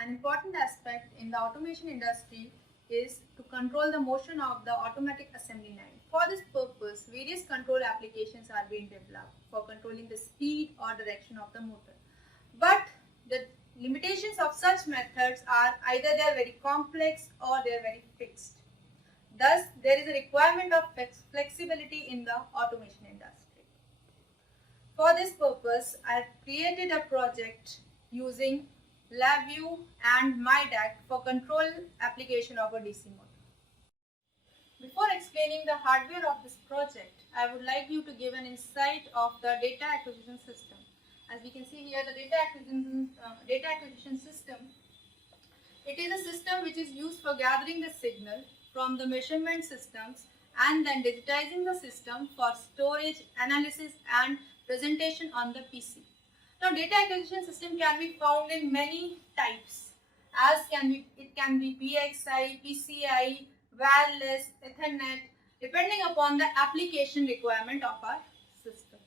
An important aspect in the automation industry is to control the motion of the automatic assembly line. For this purpose, various control applications are being developed for controlling the speed or direction of the motor. But the limitations of such methods are either they are very complex or they are very fixed. Thus, there is a requirement of flexibility in the automation industry. For this purpose, I have created a project using LabVIEW and MyDAC for control application of a DC motor. Before explaining the hardware of this project, I would like you to give an insight of the data acquisition system. As we can see here, the data acquisition system, it is a system which is used for gathering the signal from the measurement systems and then digitizing the system for storage, analysis and presentation on the PC. Now, data acquisition system can be found in many types, it can be PXI, PCI, wireless, Ethernet, depending upon the application requirement of our system.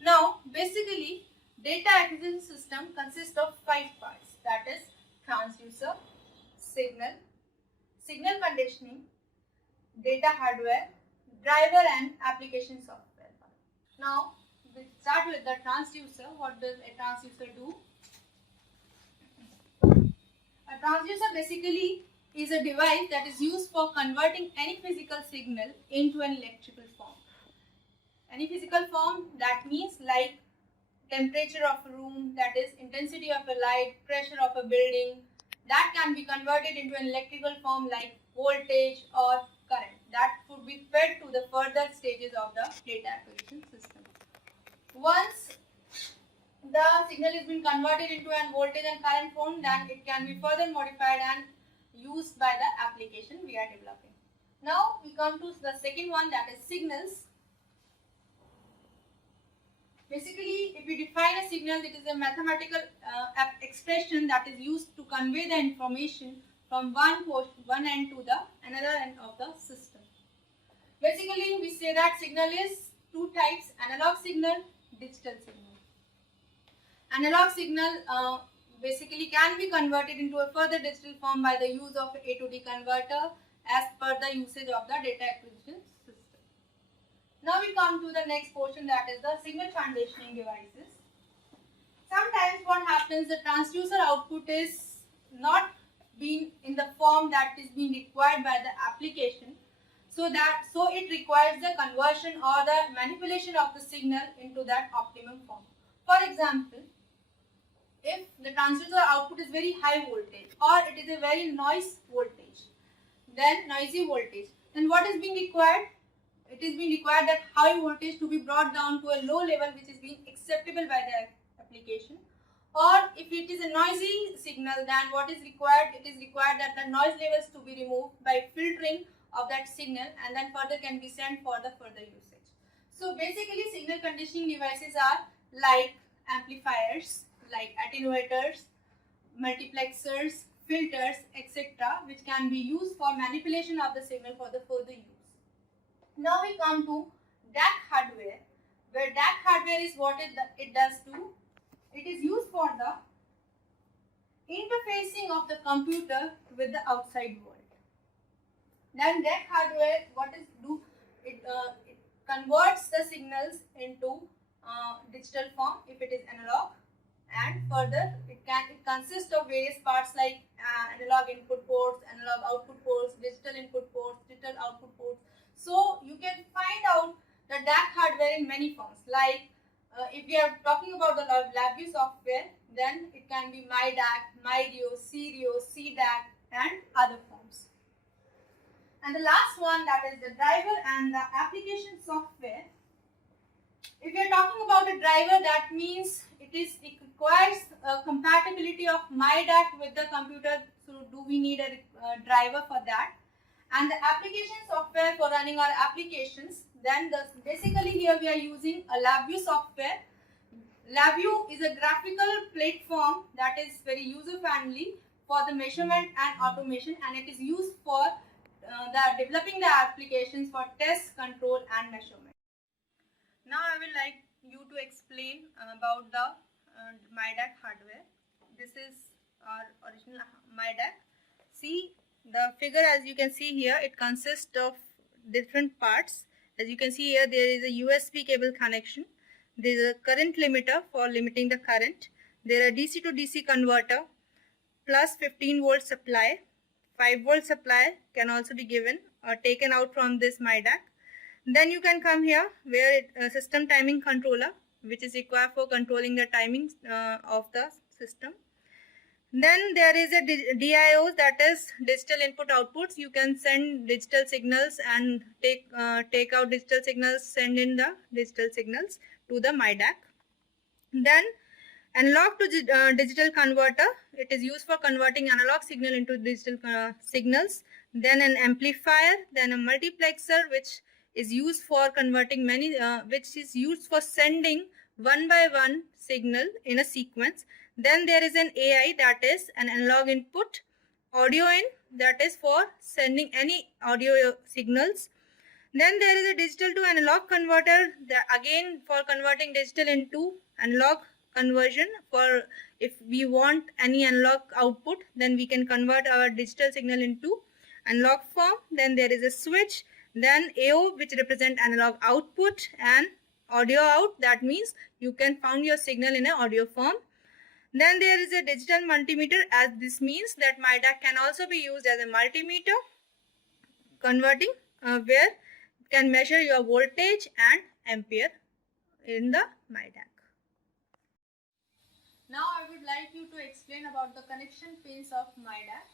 Now, basically, data acquisition system consists of 5 parts, that is transducer, signal conditioning, data hardware, driver and application software. Now, we start with the transducer. What does a transducer do? A transducer basically is a device that is used for converting any physical signal into an electrical form. Any physical form, that means like temperature of a room, that is intensity of a light, pressure of a building, that can be converted into an electrical form like voltage or current. That would be fed to the further stages of the data acquisition system. Once the signal has been converted into an voltage and current form, then it can be further modified and used by the application we are developing. Now we come to the second one, that is signals. Basically, if we define a signal, it is a mathematical expression that is used to convey the information from one end to the another end of the system. Basically, we say that signal is two types: analog signal, digital signal. Analog signal basically can be converted into a further digital form by the use of A to D converter as per the usage of the data acquisition system. Now we come to the next portion, that is the signal transitioning devices. Sometimes what happens, the transducer output is not being in the form that is being required by the application, so it requires the conversion or the manipulation of the signal into that optimum form. For example, if the transducer output is very high voltage or it is a very noisy voltage, then what is being required? It is being required that high voltage to be brought down to a low level which is being acceptable by the application. Or if it is a noisy signal, then what is required? It is required that the noise levels to be removed by filtering of that signal and then further can be sent for the further usage. So basically, signal conditioning devices are like amplifiers, like attenuators, multiplexers, filters, etc., which can be used for manipulation of the signal for the further use. Now we come to DAC hardware, where DAC hardware is what it does do. It is used for the interfacing of the computer with the outside world. Then DAC hardware, what is do? It converts the signals into digital form if it is analog, and further it consists of various parts like analog input ports, analog output ports, digital input ports, digital output ports. So you can find out the DAC hardware in many forms. Like if we are talking about the LabVIEW software, then it can be MyDAC, MyRio, CRIO, CDAC and other forms. And the last one, that is the driver and the application software. If we are talking about a driver, that means it requires compatibility of MyDAC with the computer. So do we need a driver for that? And the application software for running our applications, then basically here we are using a LabVIEW software. LabVIEW is a graphical platform that is very user friendly for the measurement and automation, and it is used for developing the applications for test, control and measurement. Now I will like you to explain about the MyDAC hardware. This is our original MyDAC. See the figure, as you can see here, it consists of different parts. As you can see here, there is a USB cable connection. There is a current limiter for limiting the current. There is a DC to DC converter, plus 15 volt supply. 5 volt supply can also be given or taken out from this MyDAC. Then you can come here where system timing controller, which is required for controlling the timing of the system. Then there is a DIOs, that is digital input outputs. You can send digital signals and take out digital signals, send in the digital signals to the MyDAC. Then analog to digital converter, it is used for converting analog signal into digital signals. Then an amplifier, then a multiplexer, which is used for converting which is used for sending one by one signal in a sequence. Then there is an AI, that is an analog input, audio in, that is for sending any audio signals. Then there is a digital to analog converter, again for converting digital into analog conversion. For if we want any analog output, then we can convert our digital signal into analog form. Then there is a switch, then AO, which represent analog output, and audio out, that means you can found your signal in an audio form. Then there is a digital multimeter, as this means that MyDAC can also be used as a multimeter, converting where it can measure your voltage and ampere in the MyDAC. Now I would like you to explain about the connection pins of MyDAC.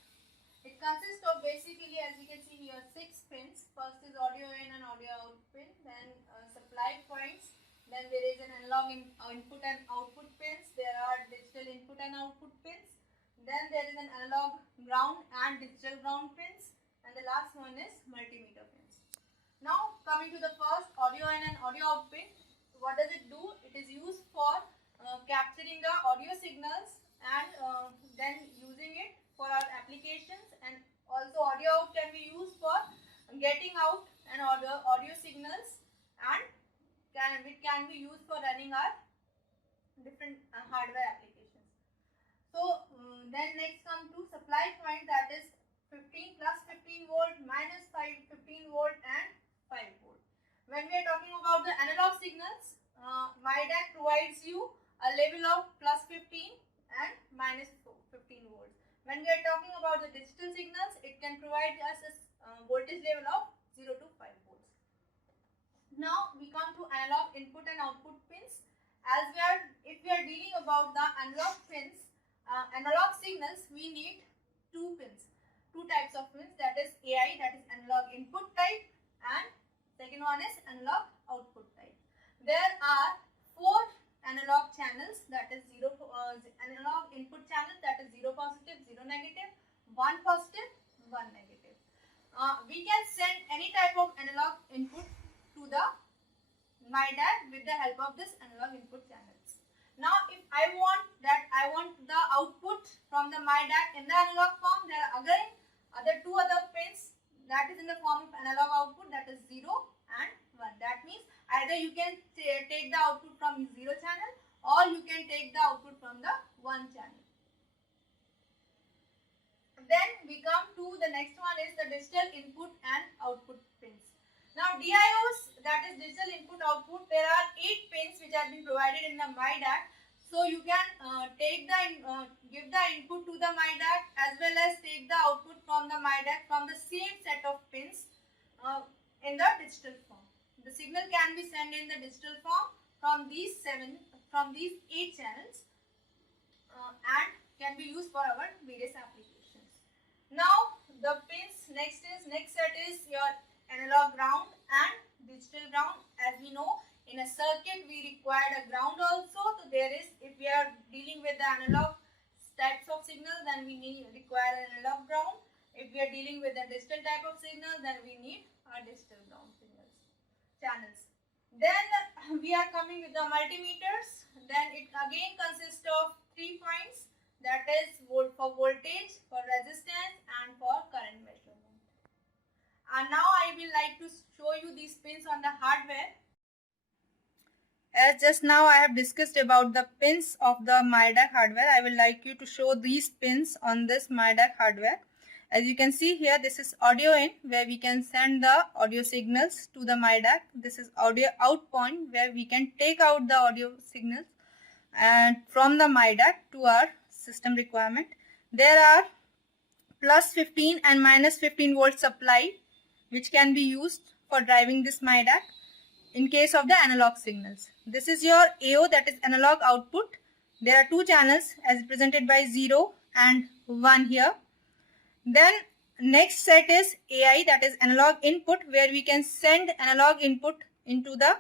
It consists of basically, as you can see here, 6 pins. First is audio in and audio out pin, then supply points, then there is an analog input and output pins, there are digital input and output pins, then there is an analog ground and digital ground pins, and the last one is multimeter pins. Now coming to the first, audio in and audio out pin, what does it do? It is used for capturing the audio signals and then using it for our applications, and also audio out can be used for getting out an audio signals, and it can be used for running our different hardware applications. So then next come to supply point, that is 15 plus 15 volt, minus 15 volt and 5 volt. When we are talking about the analog signals, MyDAC provides you a level of plus 15 and minus 15 volts. When we are talking about the digital signals, it can provide us a voltage level of 0 to 5 volts. Now we come to analog input and output pins. If we are dealing about the analog pins, analog signals, we need two types of pins, that is AI, that is analog input type, and second one is analog output type. There are 4 analog channels, that is analog input channel, that is 0 positive, 0 negative, 1 positive, 1 negative. We can send any type of analog input to the MyDAC with the help of this analog input channels. Now if I want the output from the MyDAC in the analog form, there are again two other pins that is in the form of analog output, that is 0 and 1. That means either you can take the output from 0 channel or you can take the output from the 1 channel. Then we come to the next one, is the digital input and output pins. Now DIOs, that is digital input output, there are 8 pins which have been provided in the MyDAC. So you can give the input to the MyDAC as well as take the output from the MyDAC from the same set of pins in the digital form. The signal can be sent in the digital form from these 8 channels and can be used for our various applications. Now the pins, next set is your analog ground and digital ground. As we know, in a circuit we require a ground also. So there is, if we are dealing with the analog types of signals, then we require an analog ground. If we are dealing with the digital type of signals, then we need a digital ground channels. Then we are coming with the multimeters. Then it again consists of 3 points, that is for voltage, for resistance and for current measurement. And now I will like to show you these pins on the hardware. As just now I have discussed about the pins of the MyDAC hardware, I will like you to show these pins on this MyDAC hardware. As you can see here, this is audio in, where we can send the audio signals to the MyDAC. This is audio out point, where we can take out the audio signals and from the MyDAC to our system requirement. There are plus 15 and minus 15 volt supply which can be used for driving this MyDAC in case of the analog signals. This is your AO, that is analog output. There are two channels as represented by 0 and 1 here. Then next set is AI, that is analog input, where we can send analog input into the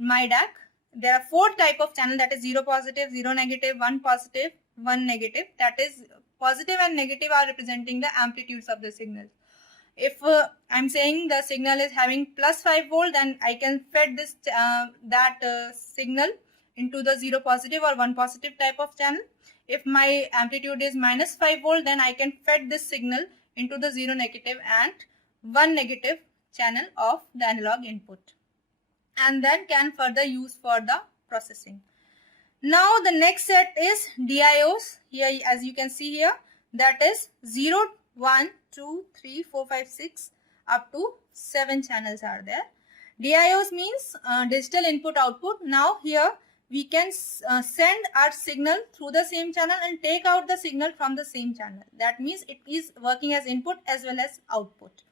MyDAC. There are 4 type of channel, that is 0 positive, 0 negative, 1 positive, 1 negative. That is positive and negative are representing the amplitudes of the signal. If I'm saying the signal is having plus 5 volt, then I can fed this signal into the 0 positive or 1 positive type of channel. If my amplitude is minus 5 volt, then I can fed this signal into the 0 negative and 1 negative channel of the analog input, and then can further use for the processing. Now the next set is DIOs. Here as you can see here, that is 0, 1, 2, 3, 4, 5, 6 up to 7 channels are there. DIOs means digital input output. Now here we can send our signal through the same channel and take out the signal from the same channel. That means it is working as input as well as output.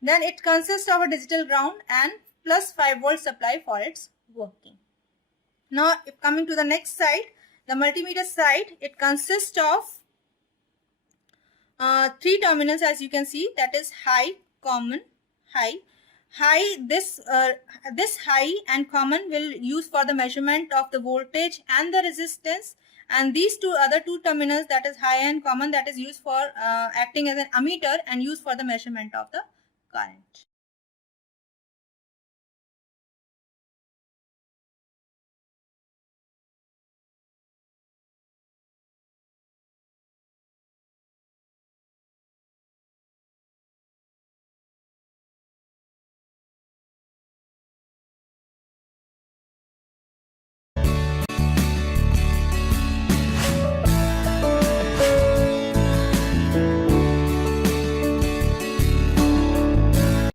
Then it consists of a digital ground and plus 5 volt supply for its working. Now if coming to the next side, the multimeter side, it consists of 3 terminals as you can see, that is high, common, high. This high and common will use for the measurement of the voltage and the resistance, and these other two terminals, that is high and common, that is used for acting as an ammeter and used for the measurement of the current.